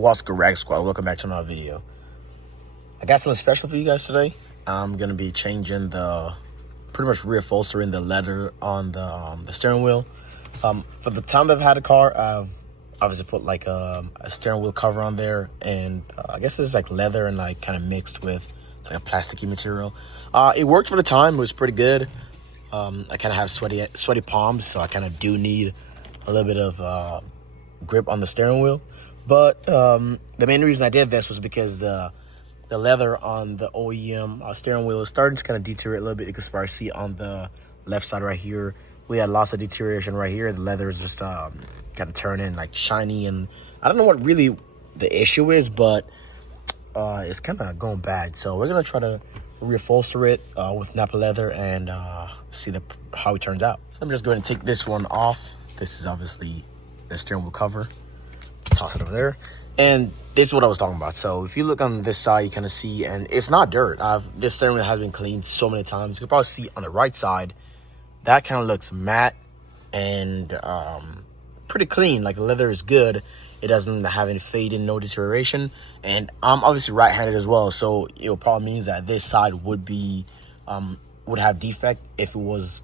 What's correct, squad? Welcome back to another video. I got something special for you guys today. I'm gonna be changing pretty much reupholstering the leather on the steering wheel. For the time that I've had a car, I've obviously put like a steering wheel cover on there, and I guess it's like leather and like kind of mixed with like a plasticky material. It worked for the time. It was pretty good. I kind of have sweaty palms, so I kind of do need a little bit of grip on the steering wheel. But the main reason I did this was because the leather on the OEM steering wheel is starting to kind of deteriorate a little bit. You can probably see on the left side right here, we had lots of deterioration right here. The leather is just kind of turning like shiny, and I don't know what really the issue is, but it's kind of going bad. So we're gonna try to reupholster it with Nappa leather and see how it turns out. So I'm just going to take this one off. This is obviously the steering wheel cover. Toss it over there, and this is what I was talking about. So if you look on this side, you kind of see, and it's not dirt. This steering wheel has been cleaned so many times. You can probably see on the right side that kind of looks matte and pretty clean. Like the leather is good. It doesn't have any fading, no deterioration. And I'm obviously right-handed as well, so it probably means that this side would be would have defect if it was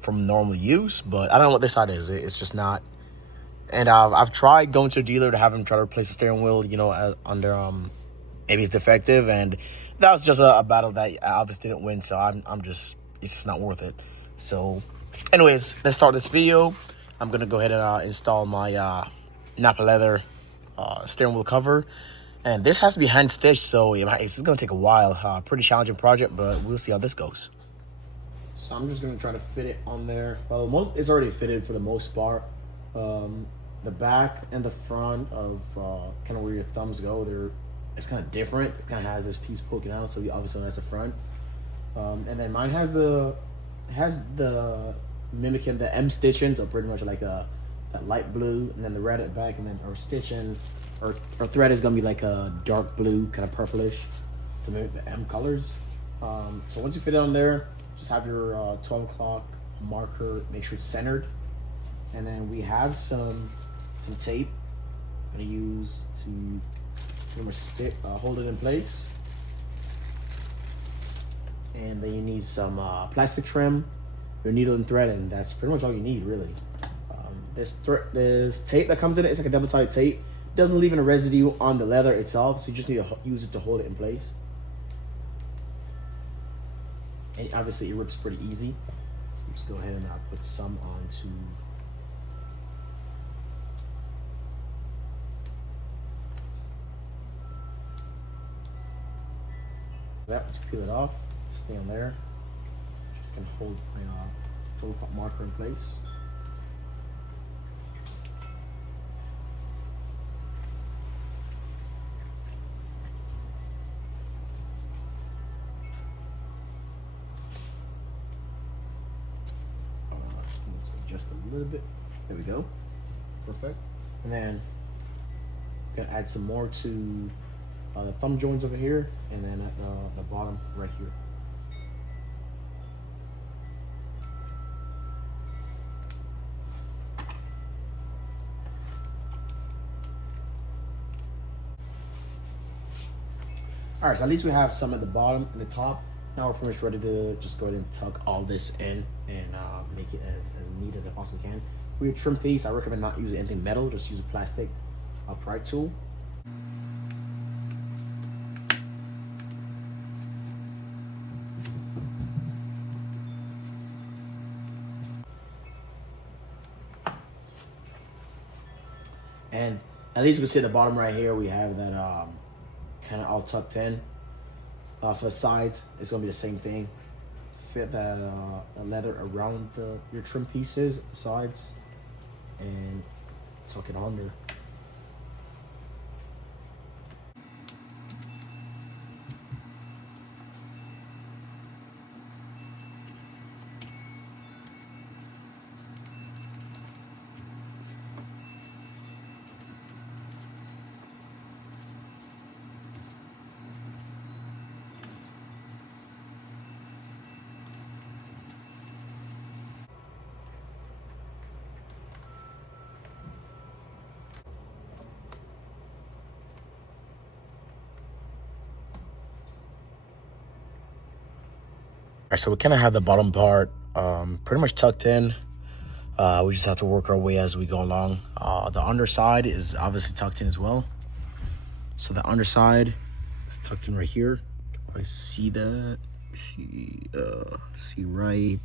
from normal use. But I don't know what this side is. It's just not. And I've tried going to a dealer to have him try to replace the steering wheel, you know, under maybe it's defective, and that was just a battle that I obviously didn't win. So I'm just, it's just not worth it. So, anyways, let's start this video. I'm gonna go ahead and install my Nappa leather steering wheel cover, and this has to be hand stitched, so it's gonna take a while. Pretty challenging project, but we'll see how this goes. So I'm just gonna try to fit it on there. Well, it's already fitted for the most part. The back and the front of kind of where your thumbs go, it's kind of different. It kind of has this piece poking out, so obviously that's the front. And then mine has the mimicking the M stitching, so pretty much like that light blue, and then the red at the back, and then our stitching or thread is gonna be like a dark blue, kind of purplish, to mimic the M colors. So once you fit it on there, just have your 12 o'clock marker. Make sure it's centered. And then we have some tape I'm gonna use to pretty much hold it in place. And then you need some plastic trim, your needle and thread, and that's pretty much all you need, really. This tape that comes in it, it's like a double-sided tape. It doesn't leave any residue on the leather itself, so you just need to use it to hold it in place. And obviously it rips pretty easy. So just go ahead and put some onto that. Just peel it off, stay on there. Just gonna hold my 12 o'clock marker in place. Let's adjust a little bit. There we go. Perfect. And then I'm gonna add some more to the thumb joints over here, and then at the bottom right here. All right, so at least we have some at the bottom and the top. Now we're pretty much ready to just go ahead and tuck all this in and make it as neat as I possibly can. For your trim piece, I recommend not using anything metal, just use a plastic upright tool. And at least you can see at the bottom right here, we have that kind of all tucked in. For the sides, it's gonna be the same thing. Fit that leather around your trim pieces, sides, and tuck it under. right, so we kind of have the bottom part pretty much tucked in. We just have to work our way as we go along. The underside is obviously tucked in as well. So the underside is tucked in right here. I see that. See right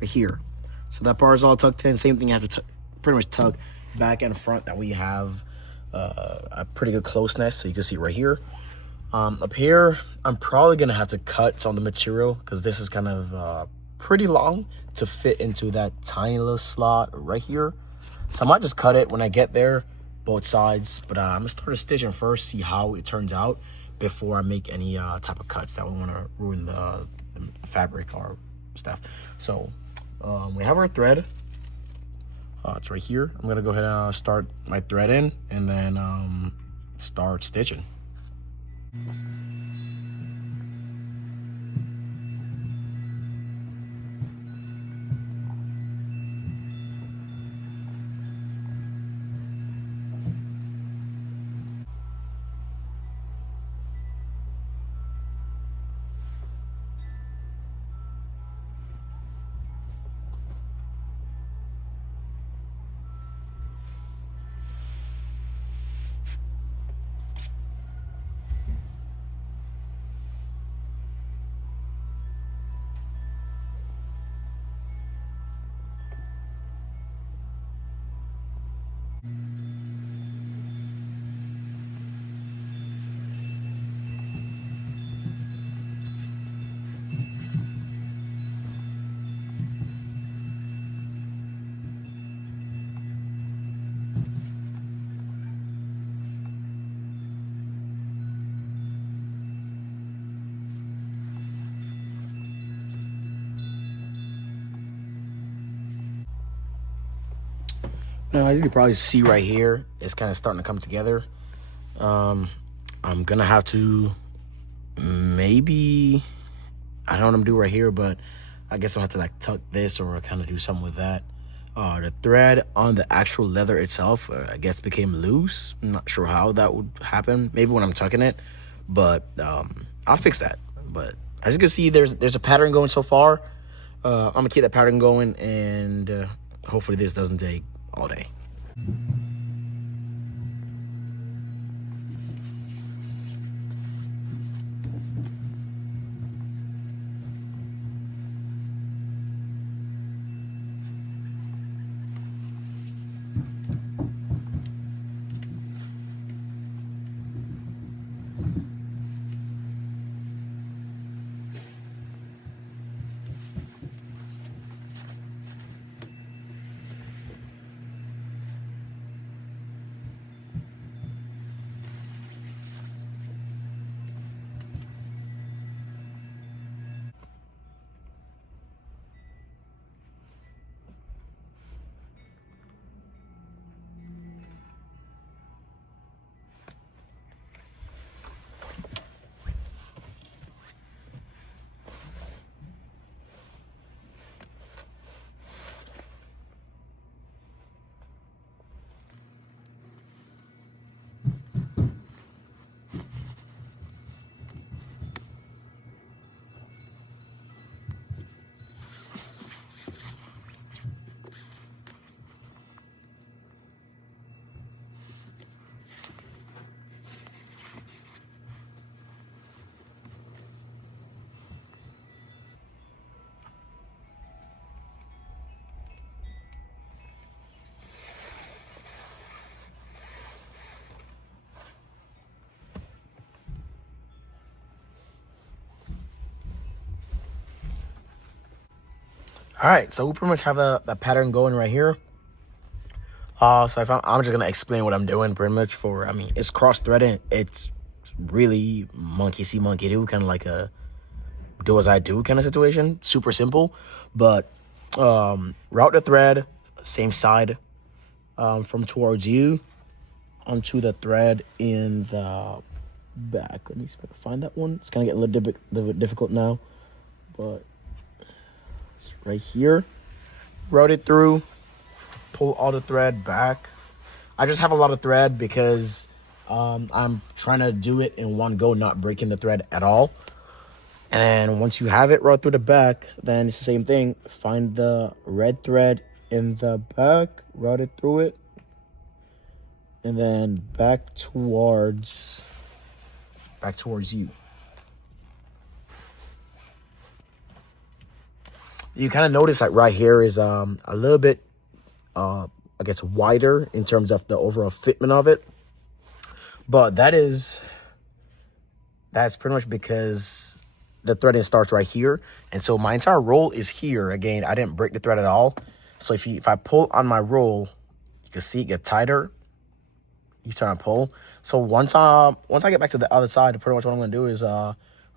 here. So that part is all tucked in. Same thing, you have to pretty much tuck back and front. That way you have a pretty good closeness. So you can see right here. Up here, I'm probably gonna have to cut some of the material because this is kind of pretty long to fit into that tiny little slot right here. So I might just cut it when I get there, both sides. But I'm gonna start stitching first, see how it turns out before I make any type of cuts that would want to ruin the fabric or stuff. So we have our thread. It's right here. I'm gonna go ahead and start my thread in and then start stitching. Now, as you can probably see right here, it's kind of starting to come together. I'm gonna have to maybe, I don't know what I'm doing right here, but I guess I'll have to like tuck this or kind of do something with that. The thread on the actual leather itself, I guess, became loose. I'm not sure how that would happen. Maybe when I'm tucking it, but I'll fix that. But as you can see, there's a pattern going so far. I'm gonna keep that pattern going, and hopefully this doesn't take all day. All right, so we pretty much have the pattern going right here. So I'm just gonna explain what I'm doing pretty much I mean, it's cross threading. It's really monkey see, monkey do, kind of like a do as I do kind of situation. Super simple, but route the thread same side from towards you onto the thread in the back. Let me see if I can find that one. It's gonna get a little bit difficult now, but it's right here. Route it through, pull all the thread back. I just have a lot of thread because I'm trying to do it in one go, not breaking the thread at all. And once you have it right through the back, then it's the same thing. Find the red thread in the back, route it through it, and then back towards you. You kind of notice that right here is a little bit I guess wider in terms of the overall fitment of it. But that's pretty much because the threading starts right here. And so my entire roll is here. Again, I didn't break the thread at all. So if I pull on my roll, you can see it get tighter each time I pull. So once I get back to the other side, pretty much what I'm gonna do is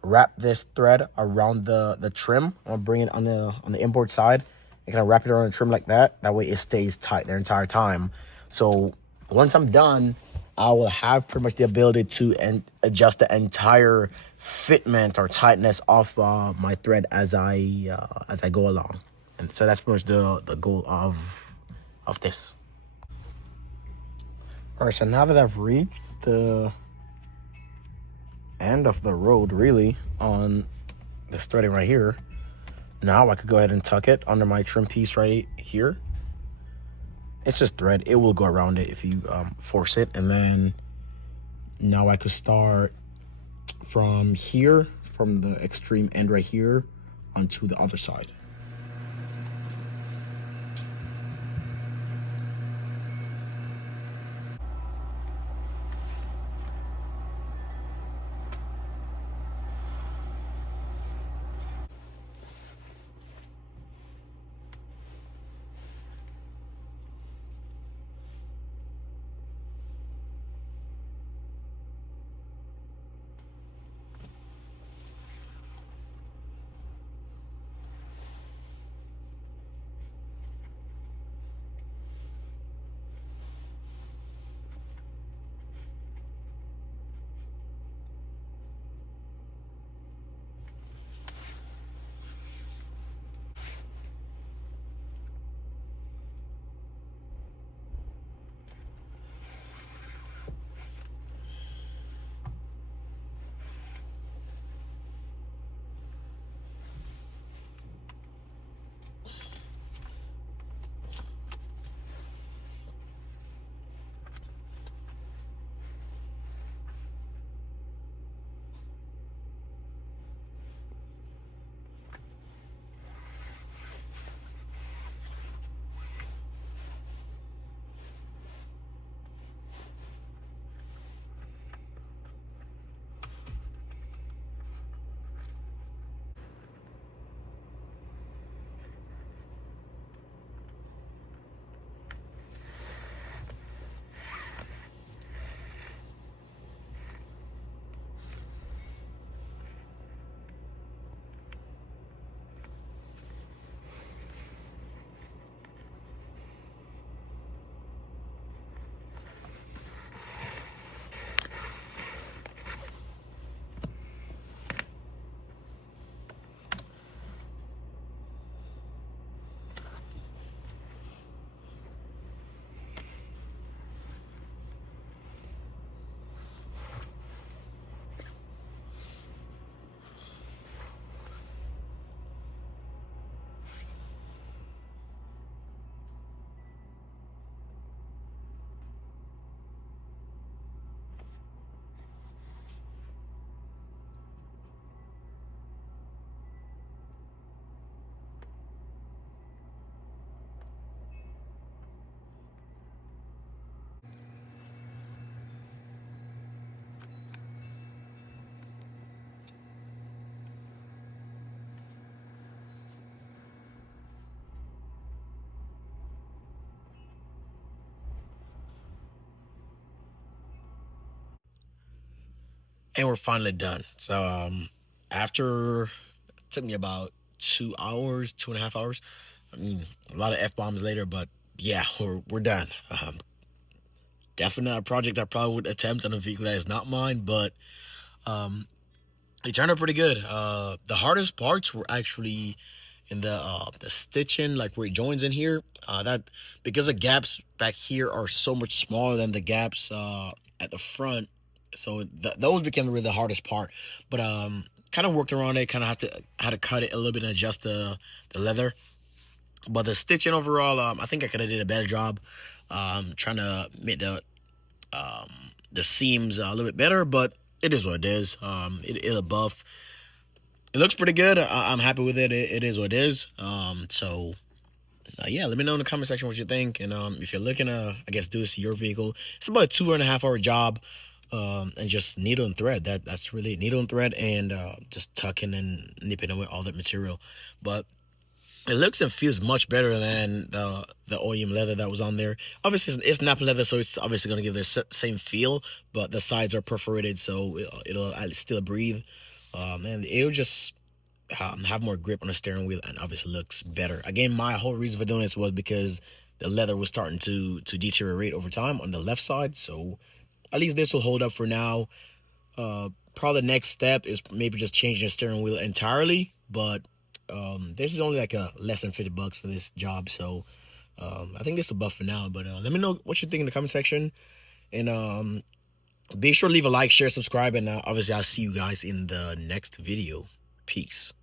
wrap this thread around the trim. I'm gonna bring it on the import side. I'm gonna wrap it around the trim like that. That way it stays tight the entire time. So once I'm done, I will have pretty much the ability to adjust the entire fitment or tightness of my thread as I go along. And so that's pretty much the goal of this. All right, so now that I've reached the end of the road, really, on this threading right here, now I could go ahead and tuck it under my trim piece right here. It's just thread. It will go around it if you force it. And then now I could start from here, from the extreme end right here, onto the other side. And we're finally done. So after it took me about 2 hours, 2.5 hours. I mean, a lot of F-bombs later, but yeah, we're done. Definitely not a project I probably would attempt on a vehicle that is not mine, but it turned out pretty good. The hardest parts were actually in the stitching, like where it joins in here. That because the gaps back here are so much smaller than the gaps at the front, so those became really the hardest part. But kind of worked around it. Kind of had to cut it a little bit and adjust the leather. But the stitching overall, I think I could have did a better job. Trying to make the seams a little bit better, but it is what it is. It'll buff. It looks pretty good. I'm happy with it. It is what it is. So yeah, let me know in the comment section what you think. And if you're looking to, I guess, do this to your vehicle, it's about a 2.5 hour job. And just needle and thread. That's really it. Needle and thread, and just tucking and nipping away all that material. But it looks and feels much better than the OEM leather that was on there. Obviously, it's Nappa leather, so it's obviously going to give the same feel, but the sides are perforated, so it'll still breathe. And it'll just have more grip on the steering wheel, and obviously looks better. Again, my whole reason for doing this was because the leather was starting to deteriorate over time on the left side, so at least this will hold up for now. Probably the next step is maybe just changing the steering wheel entirely, but this is only like less than $50 for this job, so I think this is a buff for now. But let me know what you think in the comment section, and be sure to leave a like, share, subscribe, and obviously I'll see you guys in the next video. Peace.